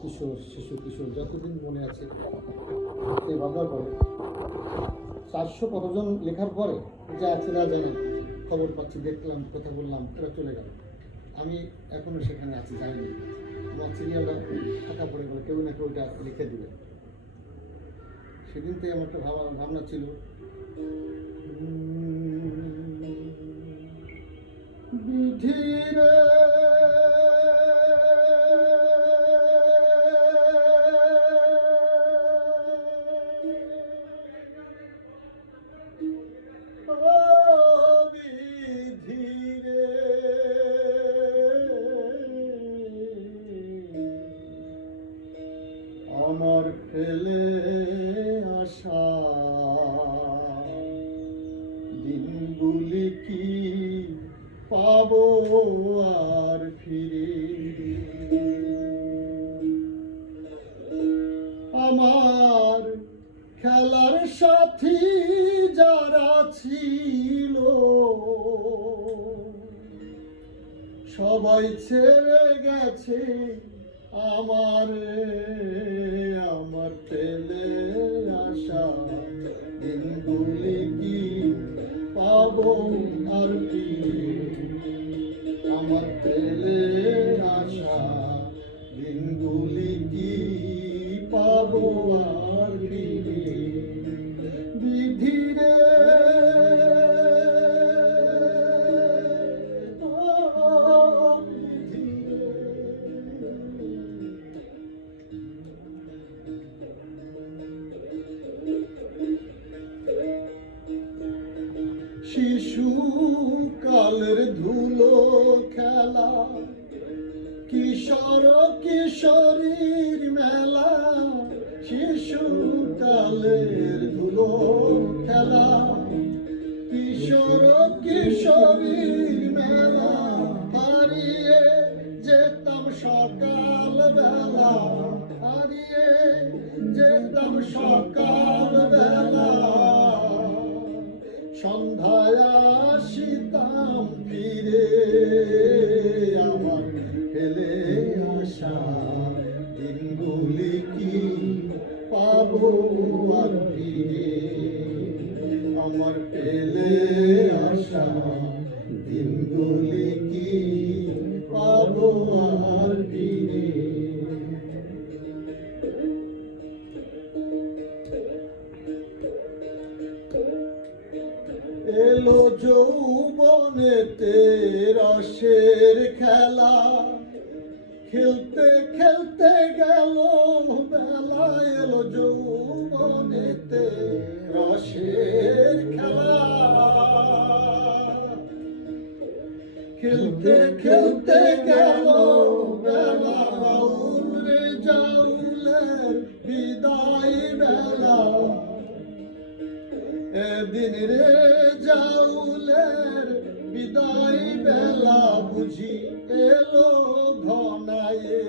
কিশোর শিশু কিশোর যতদিন মনে আছে সে ব্যবহার করে 400 কতজন লেখার পরে যা আছে না জানে খবর পাচ্ছি, দেখলাম, কথা বললাম, এরা চলে গেল। আমি এখনো সেখানে আছি, যাইনি। আমার সিরিয়ালটা ফাঁকা পড়ে গেল, কেউ না কেউ ওটা লিখে দিবে। সেদিন থেকে আমার একটা ভাবনা ছিল, বিধিরে আমার ফেলে আসা দিনগুলি কি পাবো আর ফিরে? আমার খেলার সাথী যারা ছিল সবাই ছেড়ে গেছে আমার ফেলে আসা দিনগুলি কি পাবো আর ফিরে? আমার ফেলে আসা দিনগুলি কি পাবো আর ফিরে? বিধিরে শিশু কালের ধুলো খেলা, কিশোর কিশোরীর মেলা, শিশু কালের ধুলো খেলা, কিশোর কিশোরীর মেলা, হারিয়ে যেতাম সকাল বেলা, হারিয়ে যেতাম সকাল বেলা, সন্ধ্যায় আসিতাম ফিরে। আমার ফেলে আসা দিনগুলি কি পাবো আর ফিরে? আমার ফেলে আসা দিনগুলি কি পাবো আর ফিরে? এলো যৌবনেতে রসের খেলা, খেলতে খেলতে গেল বেলা। এলো যৌবনেতে রসের খেলা, খেলতে খেলতে গেল বেলা। বাউল রে জাউলের বিদায় বেলা, এদিন রে জাউলের বিদায় বেলা, বুঝি এলো ঘনায়ে।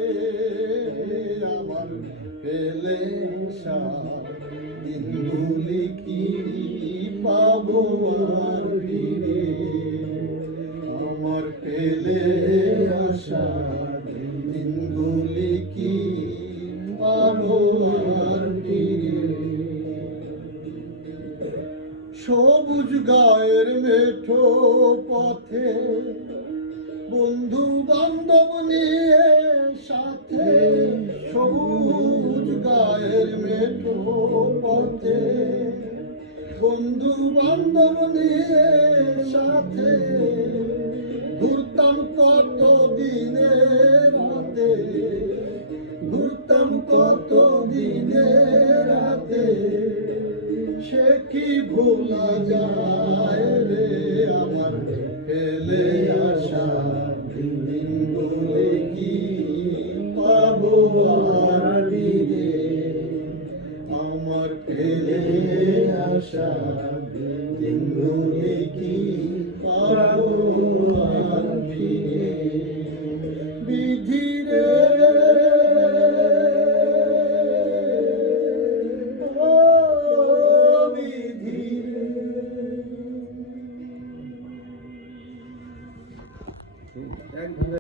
আমার ফেলে আসা দিনগুলি কি পাবো আর ফিরে? আমার ফেলে আসা দিনগুলি কি পাবো আর ফিরে? সবুজ গায়ের মেঠো পথে বন্ধু বান্ধব নিয়ে সাথে, সবুজ গায়ের মেঠো পথে বন্ধু বান্ধব নিয়ে সাথে, ঘুরতাম কত